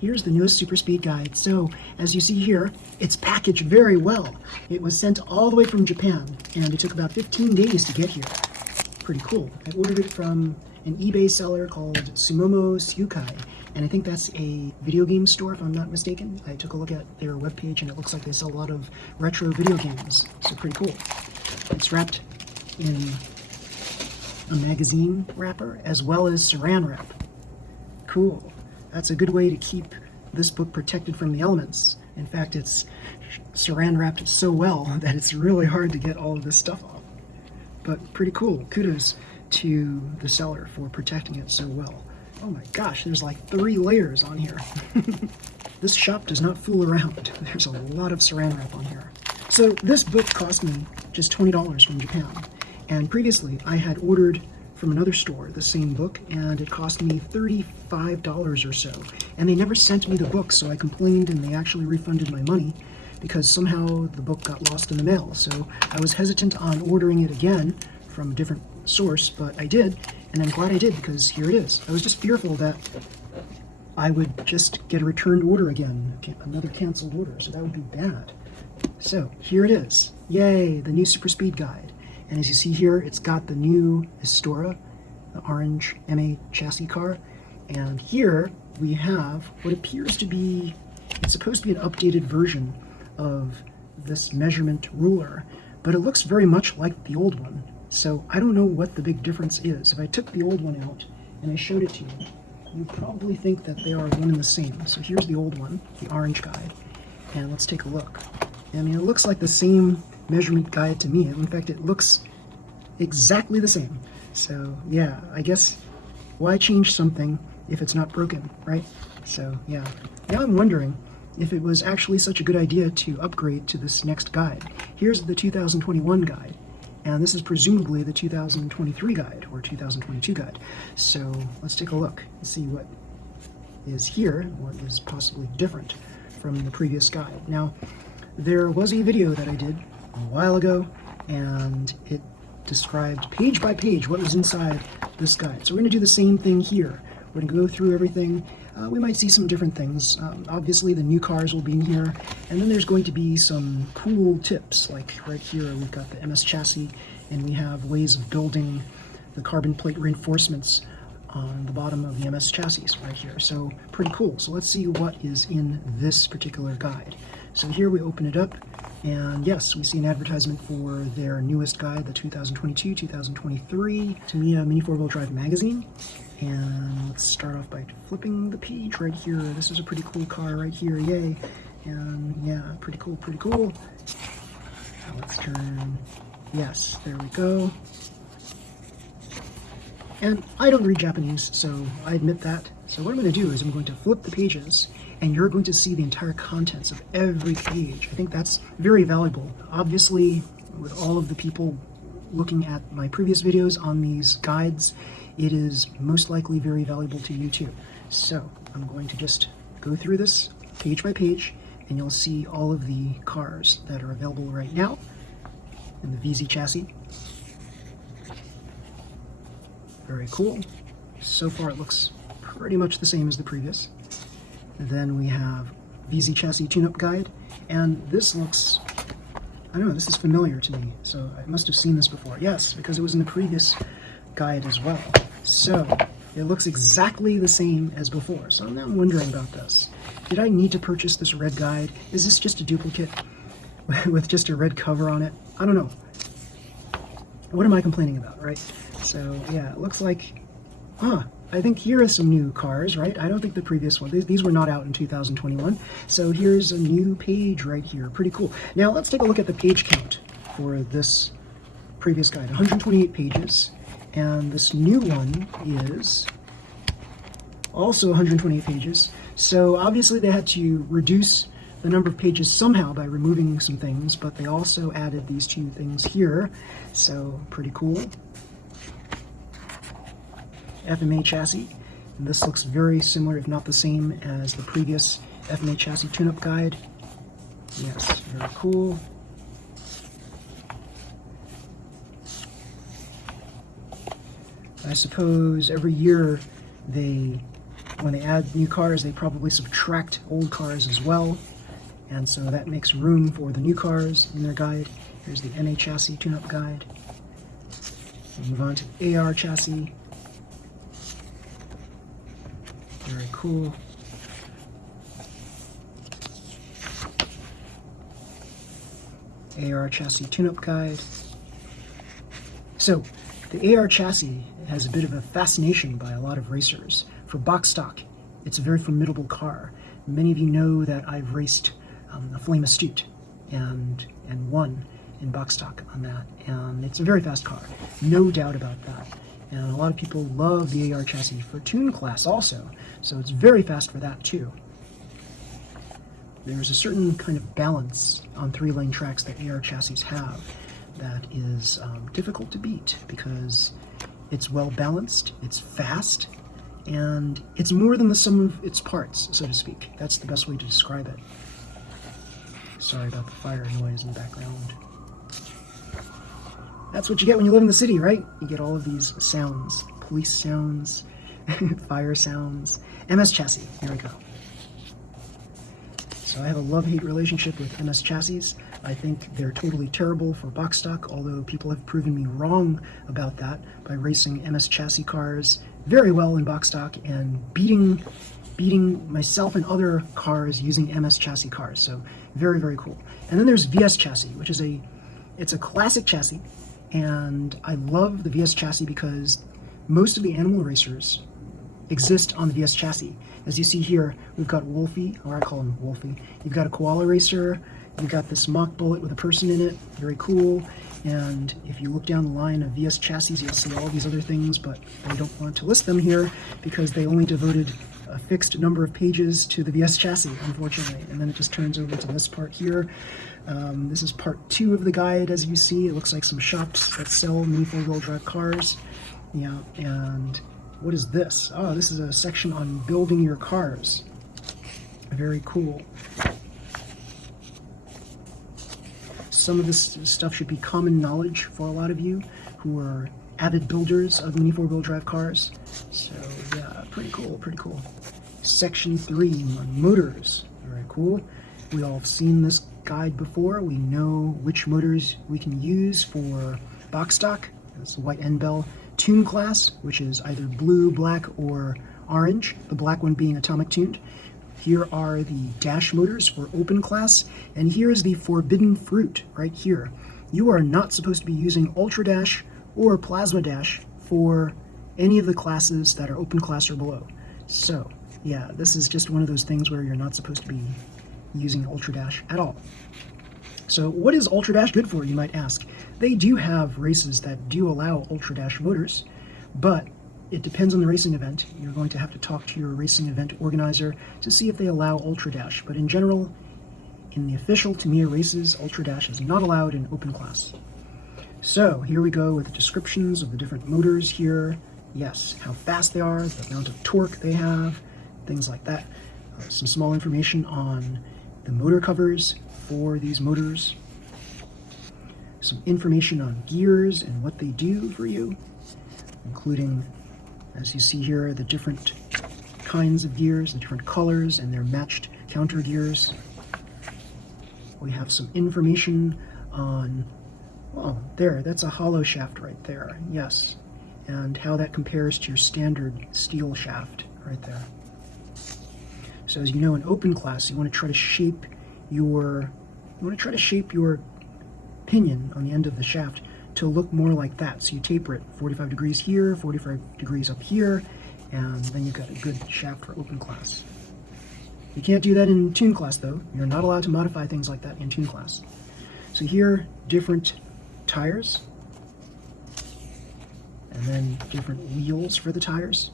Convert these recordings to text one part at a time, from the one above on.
Here's the newest Super Speed guide. So, as you see here, it's packaged very well. It was sent all the way from Japan, and it took about 15 days to get here. Pretty cool. I ordered it from an eBay seller called Sumomo Syukai, and I think that's a video game store, if I'm not mistaken. I took a look at their webpage, and it looks like they sell a lot of retro video games, so pretty cool. It's wrapped in a magazine wrapper, as well as saran wrap. Cool. That's a good way to keep this book protected from the elements. In fact, it's saran wrapped so well that it's really hard to get all of this stuff off. But pretty cool. Kudos to the seller for protecting it so well. Oh my gosh, there's like 3 layers on here. This shop does not fool around. There's a lot of saran wrap on here. So this book cost me just $20 from Japan. And previously I had ordered from another store the same book, and it cost me $35 or so. And they never sent me the book, so I complained and they actually refunded my money because somehow the book got lost in the mail. So I was hesitant on ordering it again from a different source, but I did, and I'm glad I did because here it is. I was just fearful that I would just get a returned order again, another canceled order, so that would be bad. So here it is. Yay, the new Super Speed guide. And as you see here, it's got the new Historia, the orange MA chassis car. And here we have what appears to be, it's supposed to be an updated version of this measurement ruler, but it looks very much like the old one. So I don't know what the big difference is. If I took the old one out and I showed it to you, you'd probably think that they are one and the same. So here's the old one, the orange guide, and let's take a look. I mean, it looks like the same measurement guide to me. In fact, it looks exactly the same. So yeah, I guess why change something if it's not broken, right? So yeah, now I'm wondering if it was actually such a good idea to upgrade to this next guide. Here's the 2021 guide, and this is presumably the 2023 guide or 2022 guide. So let's take a look and see what is here, what is possibly different from the previous guide. Now, there was a video that I did a while ago, and it described page by page what was inside this guide. So we're going to do the same thing here. We're going to go through everything. We might see some different things. Obviously the new cars will be in here, and then there's going to be some cool tips, like right here we've got the MS chassis, and we have ways of building the carbon plate reinforcements on the bottom of the MS chassis right here. So pretty cool. So let's see what is in this particular guide. So here we open it up, and yes, we see an advertisement for their newest guide, the 2022-2023 Tamiya Mini 4-Wheel Drive magazine. And let's start off by flipping the page right here. This is a pretty cool car right here, yay. And yeah, pretty cool, pretty cool. Now let's turn, yes, there we go. And I don't read Japanese, so I admit that. So what I'm going to do is I'm going to flip the pages, and you're going to see the entire contents of every page. I think that's very valuable. Obviously, with all of the people looking at my previous videos on these guides, it is most likely very valuable to you too. So I'm going to just go through this page by page, and you'll see all of the cars that are available right now in the VZ chassis. Very cool. So far it looks pretty much the same as the previous. Then we have VZ chassis tune-up guide, and this looks, I don't know, this is familiar to me, so I must have seen this before. Yes, because it was in the previous guide as well. So it looks exactly the same as before. So now I'm wondering about this. Did I need to purchase this red guide? Is this just a duplicate with just a red cover on it? I don't know. What am I complaining about, right? So yeah, it looks like, I think here are some new cars, right? I don't think the previous one, these were not out in 2021. So here's a new page right here, pretty cool. Now let's take a look at the page count for this previous guide, 128 pages. And this new one is also 128 pages. So obviously they had to reduce the number of pages somehow by removing some things, but they also added these 2 things here. So pretty cool. FMA chassis. And this looks very similar, if not the same, as the previous FMA chassis tune-up guide. Yes, very cool. I suppose every year they when they add new cars, they probably subtract old cars as well. And so that makes room for the new cars in their guide. Here's the NA chassis tune-up guide. We'll move on to AR chassis. Very cool. AR chassis tune-up guide. So, the AR chassis has a bit of a fascination by a lot of racers. For box stock, it's a very formidable car. Many of you know that I've raced a Flame Astute and won in box stock on that. And it's a very fast car, no doubt about that. And a lot of people love the AR chassis for tune class also, so it's very fast for that too. There's a certain kind of balance on 3-lane tracks that AR chassis have that is difficult to beat because it's well balanced, it's fast, and it's more than the sum of its parts, so to speak. That's the best way to describe it. Sorry about the fire noise in the background. That's what you get when you live in the city, right? You get all of these sounds, police sounds, fire sounds. MS chassis, here we go. So I have a love-hate relationship with MS chassis. I think they're totally terrible for box stock, although people have proven me wrong about that by racing MS chassis cars very well in box stock and beating myself and other cars using MS chassis cars. So very, very cool. And then there's VS chassis, which is it's a classic chassis. And I love the VS chassis because most of the animal racers exist on the VS chassis. As you see here, we've got Wolfie, or I call him Wolfie. You've got a koala racer. You've got this mock bullet with a person in it. Very cool. And if you look down the line of VS chassis, you'll see all these other things, but I don't want to list them here because they only devoted a fixed number of pages to the VS chassis, unfortunately. And then it just turns over to this part here. This is part 2 of the guide, as you see. It looks like some shops that sell mini 4-wheel drive cars. Yeah, and what is this? Oh, this is a section on building your cars. Very cool. Some of this stuff should be common knowledge for a lot of you who are avid builders of mini 4-wheel drive cars. So yeah, pretty cool, pretty cool. Section 3 on motors. Very cool. We all have seen this guide before. We know which motors we can use for box stock. That's the white end bell. Tune class, which is either blue, black, or orange, the black one being atomic tuned. Here are the dash motors for open class, and here is the forbidden fruit right here. You are not supposed to be using ultra dash or plasma dash for any of the classes that are open class or below. So yeah, this is just one of those things where you're not supposed to be using ultra dash at all. So what is ultra dash good for, you might ask? They do have races that do allow ultra dash motors, but it depends on the racing event. You're going to have to talk to your racing event organizer to see if they allow ultra dash. But in general, in the official Tamiya races, ultra dash is not allowed in open class. So here we go with the descriptions of the different motors here. Yes, how fast they are, the amount of torque they have, things like that. Some small information on the motor covers for these motors. Some information on gears and what they do for you, including, as you see here, the different kinds of gears, the different colors, and their matched counter gears. We have some information on, oh, there, that's a hollow shaft right there, yes, and how that compares to your standard steel shaft right there. So as you know, in open class, you want to try to shape your pinion on the end of the shaft to look more like that. So you taper it 45 degrees here, 45 degrees up here, and then you've got a good shaft for open class. You can't do that in tune class though. You're not allowed to modify things like that in tune class. So here, different tires, and then different wheels for the tires.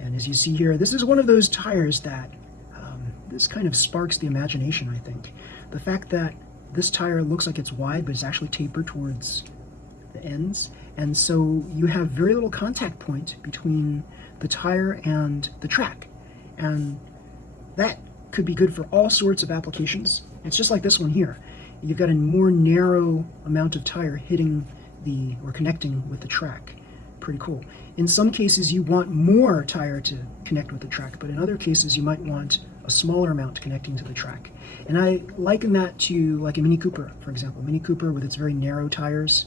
And as you see here, this is one of those tires that this kind of sparks the imagination, I think. The fact that this tire looks like it's wide, but it's actually tapered towards the ends. And so you have very little contact point between the tire and the track. And that could be good for all sorts of applications. It's just like this one here. You've got a more narrow amount of tire hitting or connecting with the track. Pretty cool. In some cases, you want more tire to connect with the track, but in other cases, you might want a smaller amount connecting to the track. And I liken that to like a Mini Cooper, for example. Mini Cooper with its very narrow tires,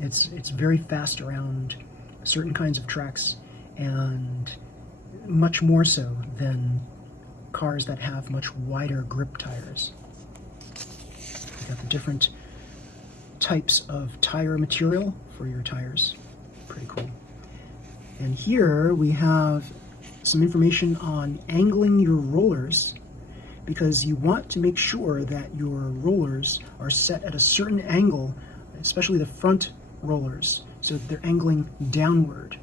it's very fast around certain kinds of tracks, and much more so than cars that have much wider grip tires. You got the different types of tire material for your tires. Pretty cool. And here we have some information on angling your rollers, because you want to make sure that your rollers are set at a certain angle, especially the front rollers, so that they're angling downward.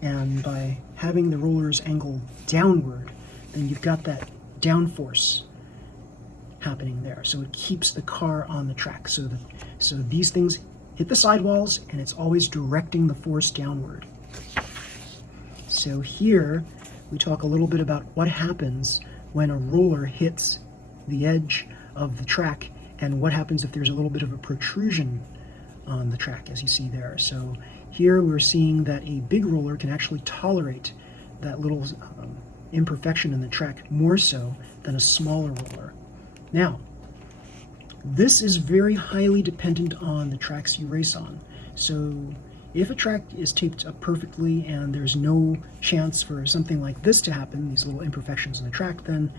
And by having the rollers angle downward, then you've got that downforce happening there. So it keeps the car on the track. So these things hit the sidewalls, and it's always directing the force downward. So here we talk a little bit about what happens when a roller hits the edge of the track, and what happens if there's a little bit of a protrusion on the track, as you see there. So here we're seeing that a big roller can actually tolerate that little imperfection in the track more so than a smaller roller. Now, this is very highly dependent on the tracks you race on. So if a track is taped up perfectly and there's no chance for something like this to happen, these little imperfections in the track, then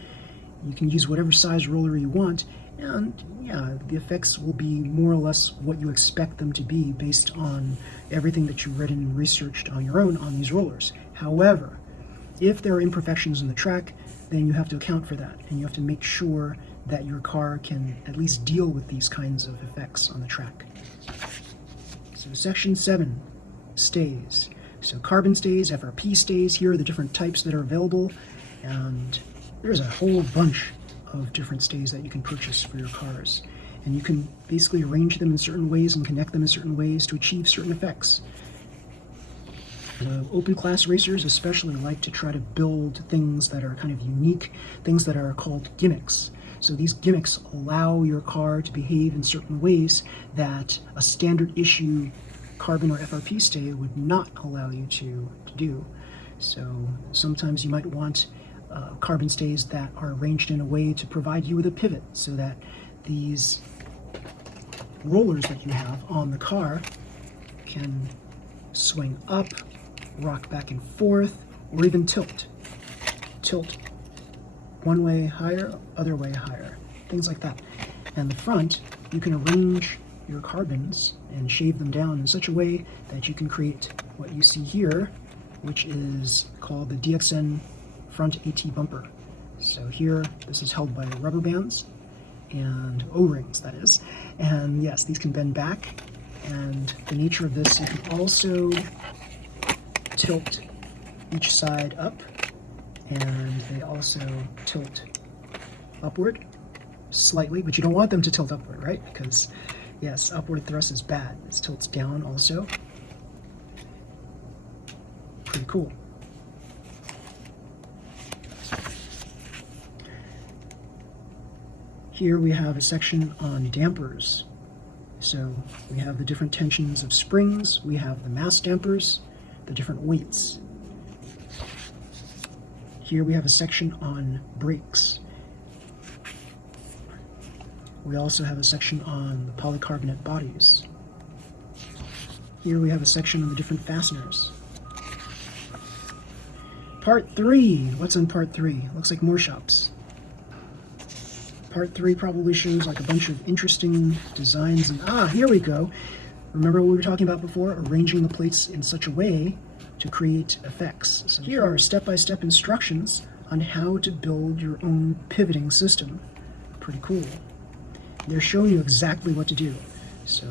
you can use whatever size roller you want, and yeah, the effects will be more or less what you expect them to be based on everything that you read and researched on your own on these rollers. However, if there are imperfections in the track, then you have to account for that, and you have to make sure that your car can at least deal with these kinds of effects on the track. So section 7, stays. So carbon stays, FRP stays, here are the different types that are available, and there's a whole bunch of different stays that you can purchase for your cars. And you can basically arrange them in certain ways and connect them in certain ways to achieve certain effects. The open class racers especially like to try to build things that are kind of unique, things that are called gimmicks. So these gimmicks allow your car to behave in certain ways that a standard issue carbon or FRP stay would not allow you to do. So sometimes you might want carbon stays that are arranged in a way to provide you with a pivot, so that these rollers that you have on the car can swing up, rock back and forth, or even tilt. Tilt one way higher, other way higher, things like that. And the front, you can arrange your carbons and shave them down in such a way that you can create what you see here, which is called the DXN front AT bumper. So here, this is held by rubber bands and O-rings, that is. And yes, these can bend back. And the nature of this, you can also tilt each side up, and they also tilt upward slightly, but you don't want them to tilt upward, right? Because yes, upward thrust is bad. This tilts down also. Pretty cool. Here we have a section on dampers. So we have the different tensions of springs, we have the mass dampers, the different weights. Here we have a section on brakes. We also have a section on the polycarbonate bodies. Here we have a section on the different fasteners. Part 3. What's on part 3? Looks like more shops. Part 3 probably shows like a bunch of interesting designs, and here we go. Remember what we were talking about before? Arranging the plates in such a way to create effects. So here are step-by-step instructions on how to build your own pivoting system. Pretty cool. They're showing you exactly what to do. So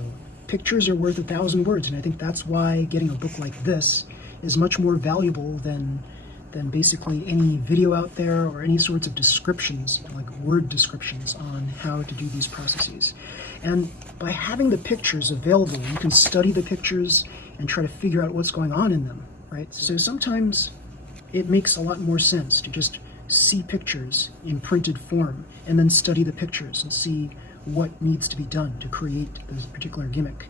pictures are worth 1,000 words, and I think that's why getting a book like this is much more valuable than basically any video out there or any sorts of descriptions, like word descriptions on how to do these processes. And by having the pictures available, you can study the pictures and try to figure out what's going on in them, right? So sometimes it makes a lot more sense to just see pictures in printed form and then study the pictures and see what needs to be done to create this particular gimmick.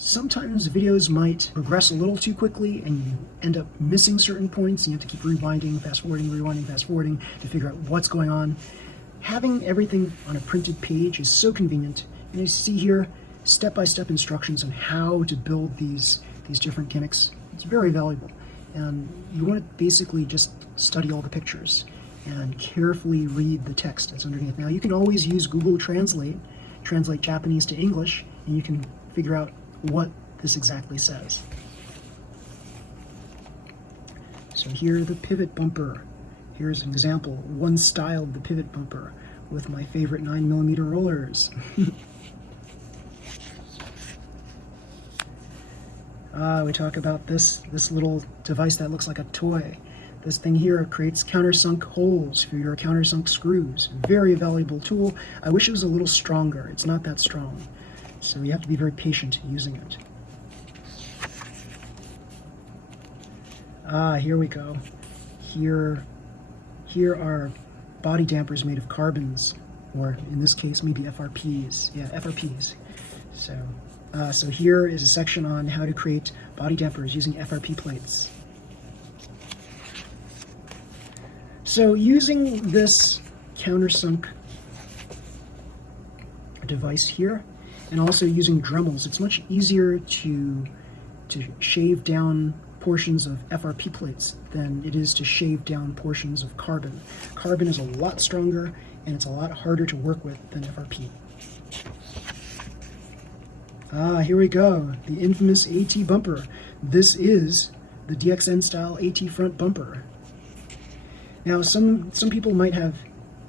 Sometimes videos might progress a little too quickly and you end up missing certain points and you have to keep rewinding, fast forwarding to figure out what's going on. Having everything on a printed page is so convenient. And you see here step-by-step instructions on how to build these different gimmicks. It's very valuable. And you want to basically just study all the pictures and carefully read the text that's underneath. Now you can always use Google translate Japanese to English, and you can figure out what this exactly says. So here the pivot bumper. Here's an example, one style of the pivot bumper with my favorite 9mm rollers. We talk about this little device that looks like a toy. This thing here creates countersunk holes for your countersunk screws. Very valuable tool. I wish it was a little stronger. It's not that strong. So you have to be very patient using it. Here we go. Here are body dampers made of carbons, or in this case, maybe FRPs. Yeah, FRPs. So here is a section on how to create body dampers using FRP plates. So using this countersunk device here, and also using Dremels, it's much easier to shave down portions of FRP plates than it is to shave down portions of carbon. Carbon is a lot stronger and it's a lot harder to work with than FRP. Here we go, the infamous AT bumper. This is the DXN style AT front bumper. Now some people might have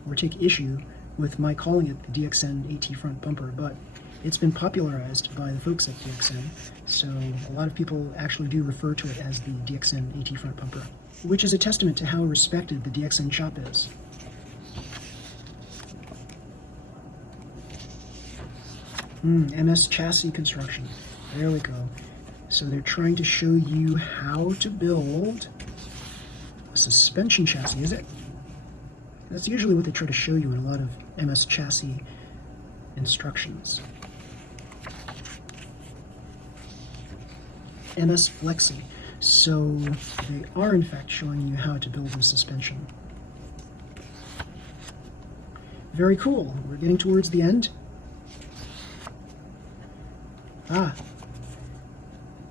or take issue with my calling it the DXN AT front bumper, but it's been popularized by the folks at DXN, so a lot of people actually do refer to it as the DXN AT front bumper, which is a testament to how respected the DXN shop is. MS chassis construction. There we go. So they're trying to show you how to build a suspension chassis, is it? That's usually what they try to show you in a lot of MS chassis instructions. MS Flexi. So they are in fact showing you how to build a suspension. Very cool. We're getting towards the end.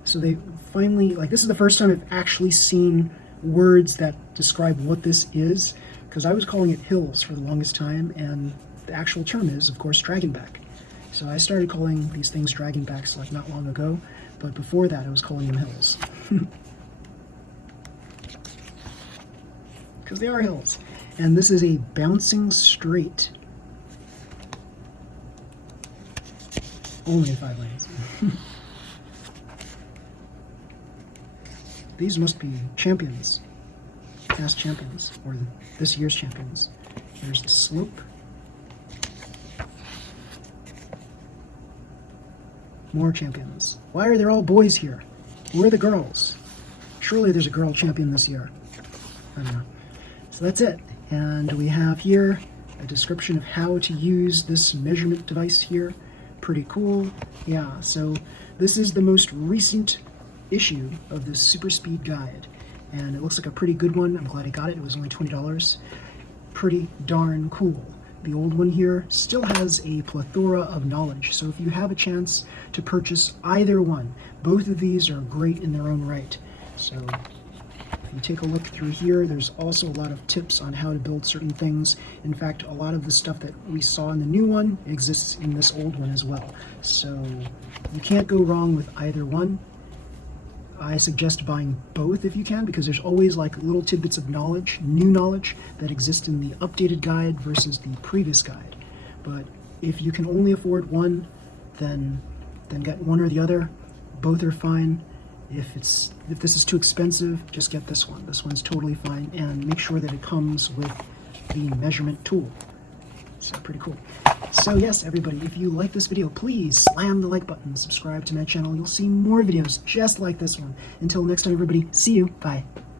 So they finally, like, this is the first time I've actually seen words that describe what this is, because I was calling it hills for the longest time, and the actual term is, of course, dragonback. So I started calling these things dragonbacks like not long ago, but before that I was calling them hills. Because they are hills. And this is a bouncing straight. Only in 5 lanes. These must be champions, past champions, or this year's champions. There's the slope. More champions. Why are there all boys here? Where are the girls? Surely there's a girl champion this year. I don't know. So that's it. And we have here a description of how to use this measurement device here. Pretty cool. Yeah, so this is the most recent issue of this Super Speed Guide, and it looks like a pretty good one. I'm glad I got it. It was only $20. Pretty darn cool. The old one here still has a plethora of knowledge, so if you have a chance to purchase either one, both of these are great in their own right. So if you take a look through here, there's also a lot of tips on how to build certain things. In fact, a lot of the stuff that we saw in the new one exists in this old one as well. So you can't go wrong with either one. I suggest buying both if you can, because there's always like little tidbits of knowledge, new knowledge, that exist in the updated guide versus the previous guide. But if you can only afford one, then get one or the other. Both are fine. If this is too expensive, just get this one. This one's totally fine, and make sure that it comes with the measurement tool. So pretty cool. So yes, everybody, if you like this video, please slam the like button, subscribe to my channel. You'll see more videos just like this one. Until next time, everybody, see you. Bye.